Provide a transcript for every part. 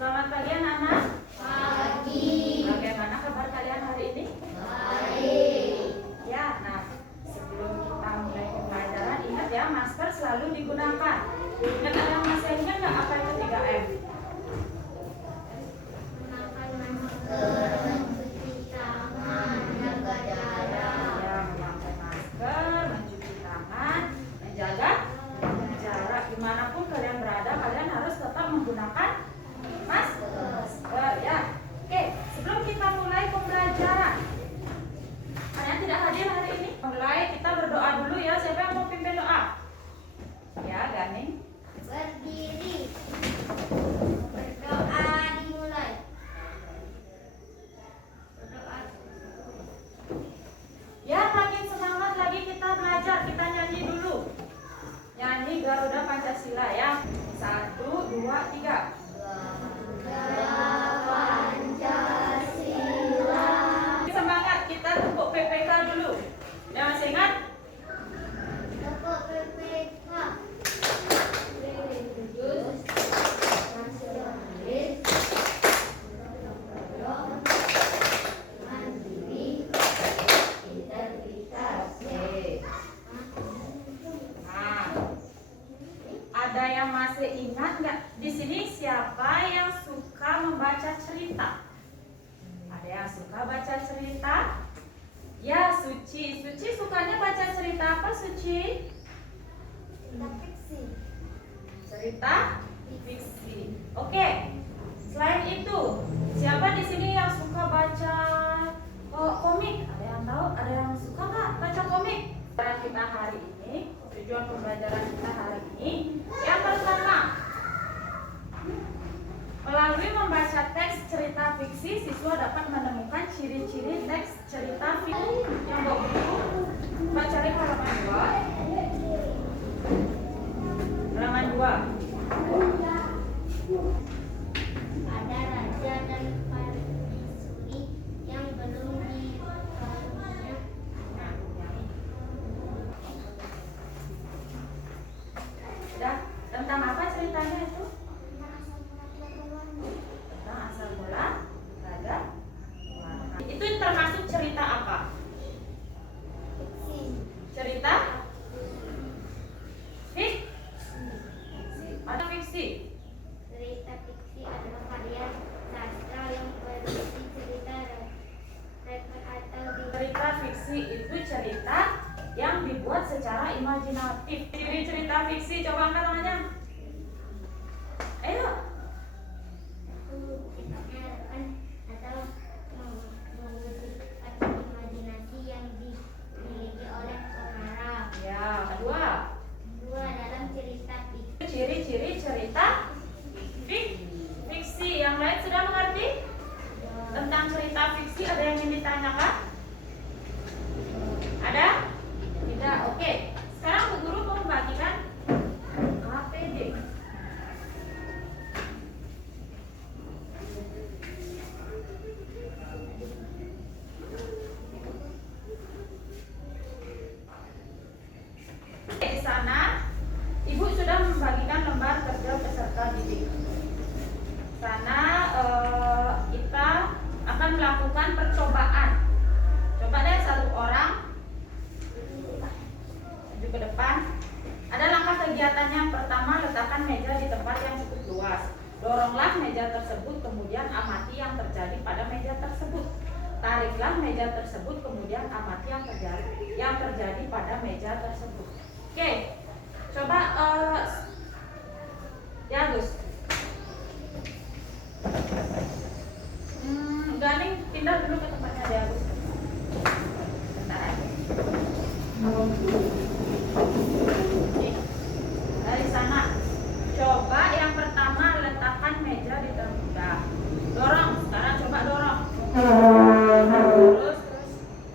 Selamat pagi anak-anak. Pagi. Bagaimana kabar kalian hari ini? Baik. Ya, nah sebelum kita mulai pembelajaran ingat ya, masker selalu digunakan. Ingat ada yang masih ingat nggak apa itu 3M? Memakai masker, mencuci tangan, menjaga jarak. Ya, memakai masker, mencuci tangan, menjaga jarak. Dimanapun kalian berada, kalian harus tetap menggunakan masker ya. Oke, sebelum kita mulai pembelajaran, kalian tidak hadir hari ini. Mulai kita berdoa dulu ya. Siapa yang mau pimpin doa? Ya, Ganing. Berdiri. Berdoa dimulai. Berdoa. Ya, makin semangat lagi kita belajar. Kita nyanyi dulu. Nyanyi Garuda Pancasila ya. 1, 2, 3. Pancasila. Semangat, kita tepuk PPK dulu. Ya, masih ingat? Tepuk PPK. Religius, nasionalis, mandiri, integritas. Nah, ada yang masih ingat nggak? Di sini siapa yang suka membaca cerita? Ada yang suka baca cerita? Ya, Suci. Suci sukanya baca cerita apa, Suci? Fiksi. Cerita fiksi. Oke. Selain itu, siapa di sini yang suka baca komik? Ada yang tahu? Ada yang suka nggak baca komik? Pembelajaran kita hari ini, tujuan pembelajaran kita hari ini, yang pertama, melalui membaca teks cerita fiksi, siswa dapat menemukan ciri-ciri teks cerita fiksi. Yang bawa buku, baca halaman 2. Halaman 2. Ada raja dan permaisuri yang belum dikaruniai anak. Ya, tentang apa ceritanya itu? Tentang asal mula raga. Itu termasuk cerita apa? Fiksi. Cerita fiksi. Ada fiksi. Cerita fiksi adalah karya sastra yang berisi cerita rekor atau Cerita fiksi itu cerita yang dibuat secara imajinatif. Ciri cerita fiksi, coba angkat tangannya. Ayo. diceritakan atau mewujudkan imajinasi yang dimiliki oleh pengarang. Ya, kedua. Dua, dalam cerita fiksi Ciri-ciri cerita fiksi. Yang lain sudah mengerti? Tentang cerita fiksi ada yang ingin ditanyakan? Ada? Tidak. Oke. Sekarang Bu Guru mau membagikan KPD. Di sana Ibu sudah membagikan lembar kerja peserta didik. Sana kita akan melakukan percobaan. Coba deh satu orang maju ke depan. Ada langkah kegiatannya. Yang pertama, letakkan meja di tempat yang cukup luas. Doronglah meja tersebut, kemudian amati yang terjadi pada meja tersebut. Tariklah meja tersebut, kemudian amati yang terjadi pada meja tersebut. Oke, coba ya Gus. Ganing pindah dulu ke tempatnya dia Gus. Bentar aja. Nih, dari sana. Coba yang pertama letakkan meja di tempat. Dorong. Sekarang coba dorong. Terus.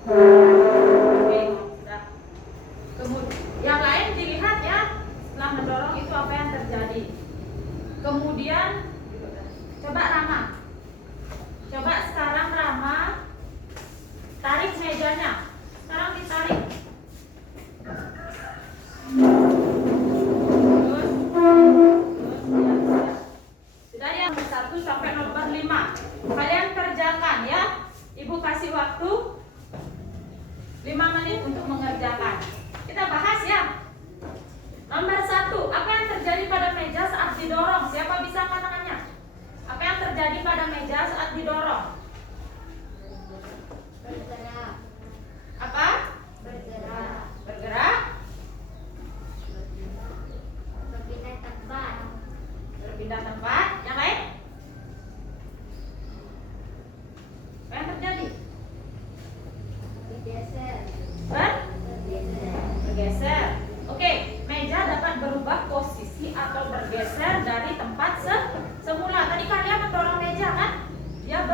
Oke, sudah. Kemudian yang lain dilihat ya. Setelah mendorong itu apa yang terjadi. sampai nomor 5. Kalian kerjakan ya. Ibu kasih waktu 5 menit untuk mengerjakan. Kita bahas ya. Nomor 1, apa yang terjadi pada meja saat didorong? Siapa bisa angkat tangannya? Apa yang terjadi pada meja saat didorong? Bergerak. Apa? Bergerak. Bergerak? Berpindah tempat. Berpindah tempat? Yang lain? Apa yang terjadi? Bergeser. Bergeser. Bergeser. Oke, meja dapat berubah posisi atau bergeser dari tempat semula. Tadi kalian mendorong meja kan? Dia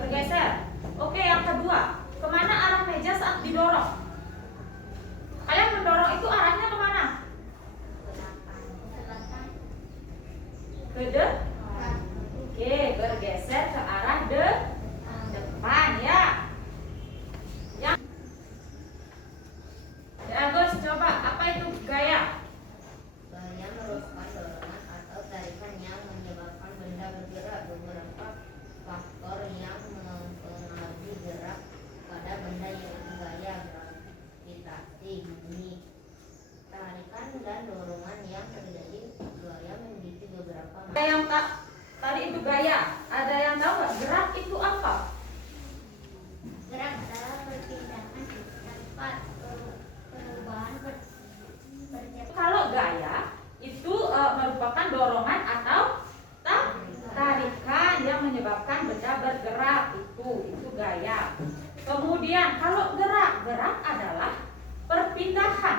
bergeser. Oke, yang kedua, kemana arah meja saat didorong? Kalian mendorong itu arahnya kemana? Selatan. Ke depan. Oke, bergeser ke arah depan ya. Yang ya Gus, coba apa itu gaya? Gaya merupakan dorongan atau tarikan yang menyebabkan benda bergerak. Beberapa faktor yang mempengaruhi gerak pada benda yaitu gaya, gravitasi, bumi, tarikan dan dorongan yang terjadi. Gaya memiliki beberapa Ada yang tadi itu gaya. Ada yang tahu nggak gerak itu apa? gerak adalah perpindahan tempat, perubahan Kalau gaya itu merupakan dorongan atau tarikan yang menyebabkan benda bergerak, itu gaya. Kemudian kalau gerak adalah perpindahan.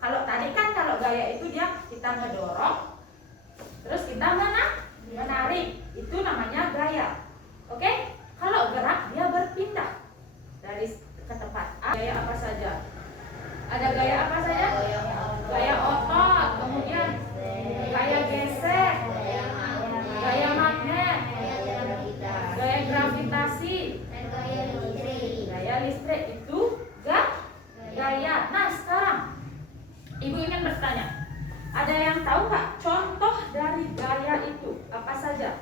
Kalau tadi kan kalau gaya itu kita ngedorong, terus kita menarik, itu namanya gaya. Oke? Kalau gerak dia berpindah dari ke tempat. Gaya apa saja? Ada gaya apa saja? Gaya otot, kemudian gaya gesek, gaya magnet, gaya gravitasi, dan gaya listrik. gaya listrik itu gaya. Nah sekarang ibu ingin bertanya, ada yang tahu nggak contoh dari gaya itu apa saja?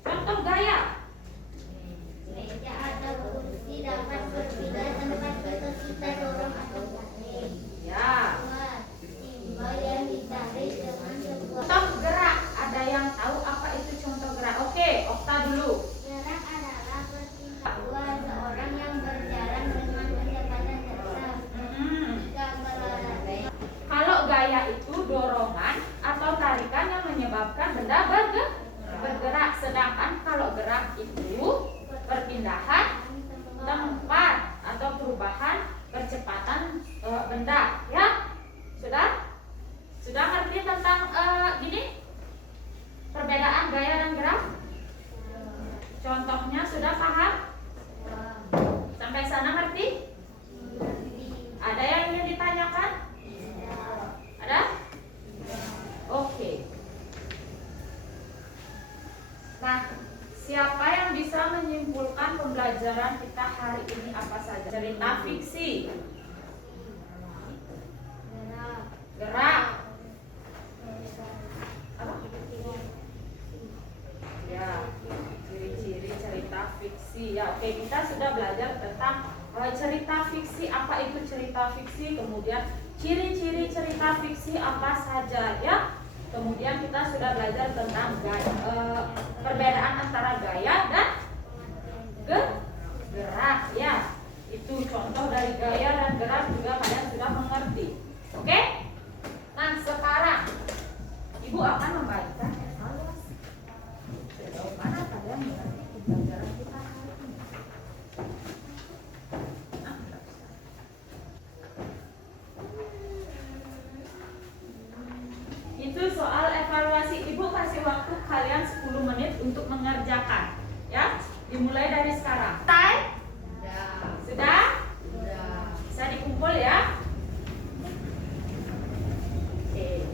Contoh gaya. Meja atau kursi dapat berpindah tempat jika kita dorong atau tarik. Ya. Dua, simbol yang ditarik dengan sebuah Contoh gerak. Ada yang tahu apa itu contoh gerak? Oke, Okta dulu. gerak adalah berpindah. Dua, seorang yang berjalan dengan kecepatan tetap. Tiga, berlari. Kalau gaya itu dorongan atau tarikan yang menyebabkan benda bergerak. Sedangkan kalau gerak itu perpindahan tempat atau perubahan percepatan benda. Ya, sudah ngerti tentang gini perbedaan gaya dan gerak? Contohnya sudah paham? Sampai sana ngerti? Ada yang ingin ditanyakan? Ada? Oke. Nah, siapa yang bisa menyimpulkan pembelajaran kita hari ini apa saja? Cerita fiksi, gerak, apa? Ya, ciri-ciri cerita fiksi. Ya, oke, kita sudah belajar tentang cerita fiksi. Apa itu cerita fiksi? Kemudian ciri-ciri cerita fiksi apa saja ya? Kemudian kita sudah belajar tentang perbedaan antara gaya dan gerak ya. Itu contoh dari gaya dan gerak juga kalian sudah mengerti. Oke? Nah, sekarang Ibu akan membaca evaluasi. Sejauh mana kalian mengerti pembelajaran kita hari ini? Itu soal evaluasi. Ibu kasih waktu kalian 10 menit untuk mengerjakan. Ya, dimulai dari sekarang. Selesai? Sudah? Bisa dikumpul ya? Oke.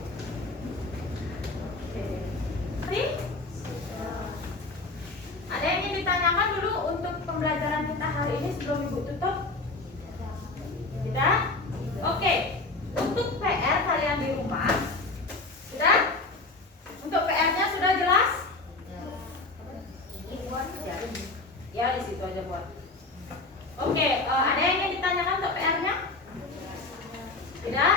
aja buat. Oke, ada yang ingin ditanyakan untuk PR-nya? Tidak?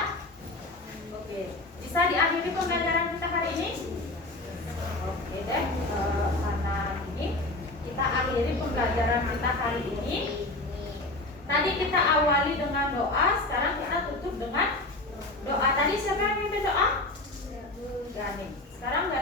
Oke, bisa diakhiri pembelajaran kita hari ini? Oke deh, karena ini kita akhiri pembelajaran kita hari ini. Tadi kita awali dengan doa, sekarang kita tutup dengan doa. Tadi siapa yang mimpin doa? Gani. Sekarang